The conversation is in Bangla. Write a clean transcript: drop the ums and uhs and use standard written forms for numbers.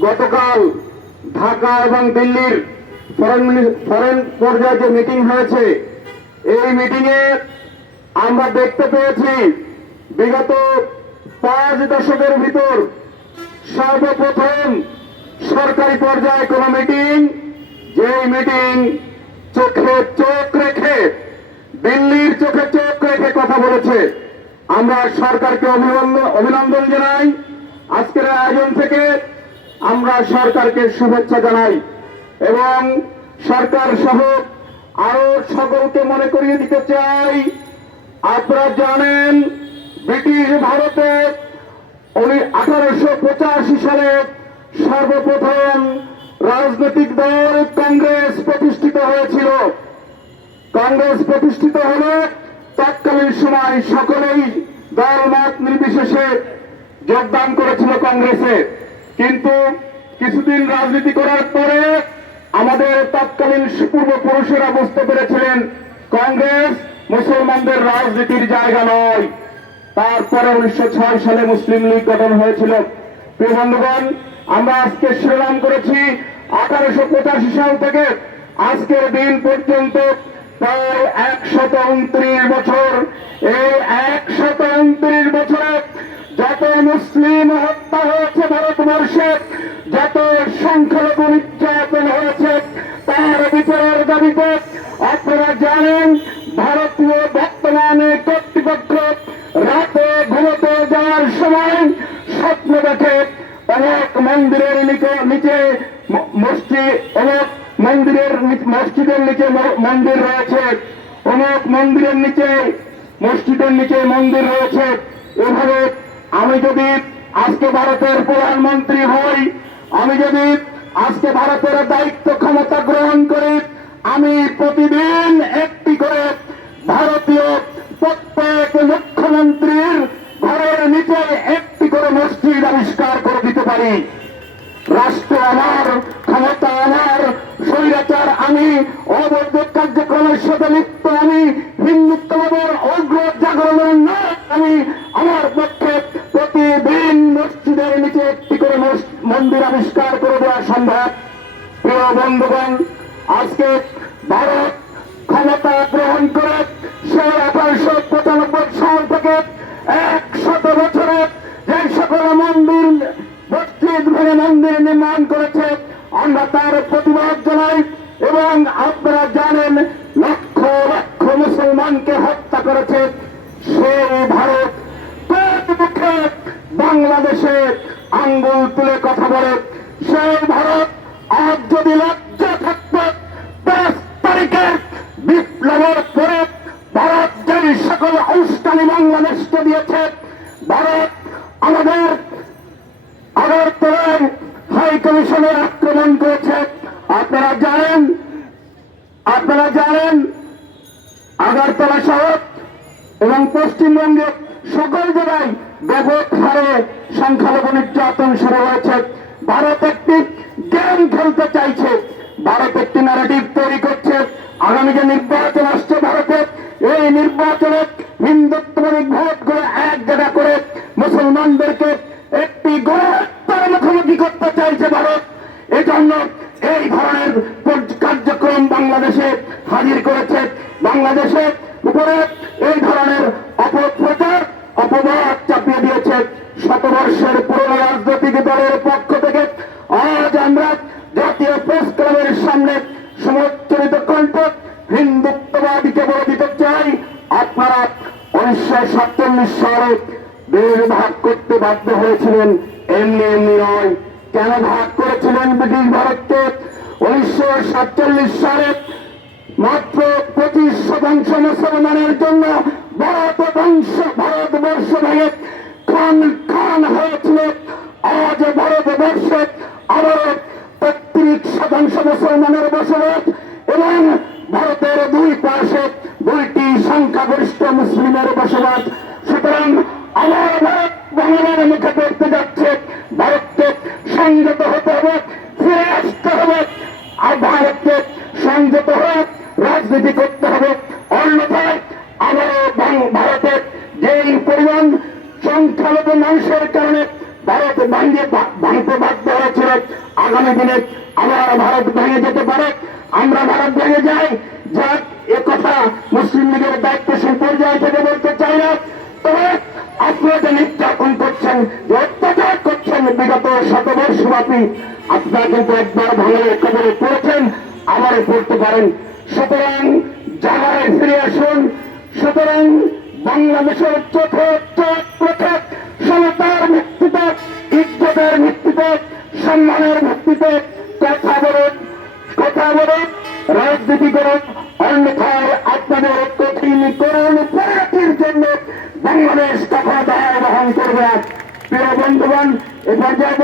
গতকাল ঢাকা এবং দিল্লির ফরেন পর্যায়ে যে মিটিং হয়েছে, এই মিটিংয়ে আমরা দেখতে পেয়েছি বিগত 5 দশকের ভিতর সর্বপ্রথম সরকারি পর্যায়ে কোন মিটিং, যেই মিটিং চোখে চোখ রেখে, দিল্লির চোখে চোখ রেখে কথা বলেছে। আমরা সরকারকে অভিনন্দন জানাই। আজকের আয়োজন থেকে আমরা সরকারকে শুভেচ্ছা জানাই এবং সরকার সহ আরো সকলকে মনে করিয়ে দিতে চাই, আপনারা জানেন ব্রিটিশ ভারতে 1885 সালে সর্বপ্রথম রাজনৈতিক দল কংগ্রেস প্রতিষ্ঠিত হয়েছিল। কংগ্রেস প্রতিষ্ঠিত হলে তৎকালীন সময় সকলেই দলমত নির্বিশেষে যোগদান করেছিল কংগ্রেসে। কিন্তু কিছুদিন রাজনীতি করার পরে আমাদের তৎকালীন পূর্বপুরুষেরা বুঝতে পেরেছিলেন কংগ্রেস মুসলমানদের রাজনীতির জায়গা নয়। তারপরে 1906 সালে মুসলিম লীগ গঠন হয়েছিল। প্রিয় বন্ধুগণ, আমরা আজকে শিরোনাম করেছি 1885 সাল থেকে আজকের দিন পর্যন্ত প্রায় 129 বছর। এই 129 বছরে যত মুসলিম হত্যা হয়েছে ভারতবর্ষে, যত সংখ্যালঘু নির্যাতন হয়েছে, তার বিচারের দাবিতে আপনারা জানেন ভারতীয় বর্তমানে কর্তৃপক্ষ রাতে ঘুমোতে যাওয়ার সময় স্বপ্ন দেখে অনেক মন্দিরের নিচে মসজিদ, অনেক মসজিদের নিচে মন্দির রয়েছে, অনেক মন্দিরের নিচে মসজিদের নিচে মন্দির রয়েছে। এভাবে আমি যদি আজকে ভারতের প্রধানমন্ত্রী হই, আমি যদি আজকে ভারতের দায়িত্ব ক্ষমতা গ্রহণ করি, আমি প্রতিদিন একটি করে ভারতীয় প্রত্যেক মুখ্যমন্ত্রীর ঘরের নিচে একটি করে মসজিদ আবিষ্কার করে দিতে পারি। রাষ্ট্র আমার, ক্ষমতা আমার, স্বৈরাচার আমি, অবৈধ কার্যক্রমের সাথে লিপ্ত আমি, হিন্দুত্ববাদের অগ্র জাগরণের নায়ক আমি। আমার পক্ষে প্রতিদিন মসজিদের নিচে একটি করে মন্দির আবিষ্কার করে দেওয়া সম্ভব। প্রিয় বন্ধুগণ, আজকে ভারত ক্ষমতা গ্রহণ করে সেই 1895 সাল থেকে 100 বছরে যে সকল মন্দির মসজিদ ভেঙে মন্দির নির্মাণ করেছে, আমরা তার প্রতিবাদ জানাই। এবং আপনারা জানেন লক্ষ লক্ষ মুসলমানকে হত্যা করেছে সেই ভারত মুখে বাংলাদেশে আঙ্গুল তুলে কথা বলে। সেই ভারত আজ যদি লজ্জা থাকতো 10 তারিখের বিপ্লবের পরে ভারত যে সকল উস্কানি বাংলাদেশকে দিয়েছে, ভারত আমাদের আগরতলায় হাই কমিশনের আক্রমণ করেছে। আপনারা জানেন আগরতলা শহর এবং পশ্চিমবঙ্গে সকল জায়গায় ব্যাপক হারে সংখ্যালঘু নির্যাতন শুরু হয়েছে। ভারত একটি গেম খেলতে চাইছে, ভারত একটি ন্যারেটিভ তৈরি করছে। আগামী যে নির্বাচন আসছে ভারতে, এই নির্বাচনে হিন্দুত্ববাদী ভোটগুলো এক জায়গা করে মুসলমানদেরকে একটি গণহত্যার মুখোমুখি করতে চাইছে ভারত। এজন্য এই ধরনের কার্যক্রম বাংলাদেশে হাজির করেছে। বাংলাদেশের উপরে এই ধরনের অপপ্রচার, অপবাদ চাপিয়ে দিয়েছে। শতবর্ষের পুরনো রাজনৈতিক দলের পক্ষ থেকে আজ আমরা জাতীয় প্রেস ক্লাবের সামনে সমুচ্চরিত কণ্ঠ হিন্দুত্ববাদীকে বলে দিতে চাই, আপনারা 1947 সালে দেশ ভাগ করতে বাধ্য হয়েছিলেন, এমনি এমনি নয়। কেন ভাগ করেছিলেন ব্রিটিশ ভারতকে? 1947 সালে মাত্র 25% মুসলমানের জন্য ভারতবর্ষ ভেঙে খান খান হয়েছিল। আজ ভারতবর্ষে আবারও 33% মুসলমানের বসবাস এবং ভারতের দুই পাশে 2টি সংখ্যাগরিষ্ঠ মুসলিমের বসবাস। সুতরাং আমার ভারত বাংলার মুখে পড়তে যাচ্ছে। ভারতকে সংযত হতে হবে, ফিরে আসতে হবে, আর ভারতকে সংযত হয়ে রাজনীতি করতে হবে। অন্যথায় আবারও ভারতের যেই পরিমাণ সংখ্যালঘু মানুষের কারণে ভারত ভাঙতে বাধ্য হয়েছিল, আগামী দিনে আবার ভারত ভেঙে যেতে পারে। আমরা ভারত ভেঙে যাই যাক, এ কথা মুসলিম লীগের দায়িত্বশীল পর্যায় থেকে বলতে চাই না। তবে আপনারা যে নির্যাতন করছেন, যে অত্যাচার করছেন বিগত শতবর্ষব্যাপী, আপনারা কিন্তু একবার ভাঙনের কবলে পড়েছেন, আবারও পড়তে পারেন। সুতরাং জায়গায় ফিরে আসুন। সুতরাং বাংলাদেশের চতুর্থ প্রথম সমতার ভিত্তিতে, ইজ্জতের ভিত্তিতে, সম্মানের ভিত্তিতে কথা বলুন, রাজনীতি করুন, অন্যথায় আপনাদের কঠিন করুণ পরিণতির জন্য বাংলাদেশ তখন দায় বহন করবে। প্রিয় বন্ধুগণ, এ পর্যায়ে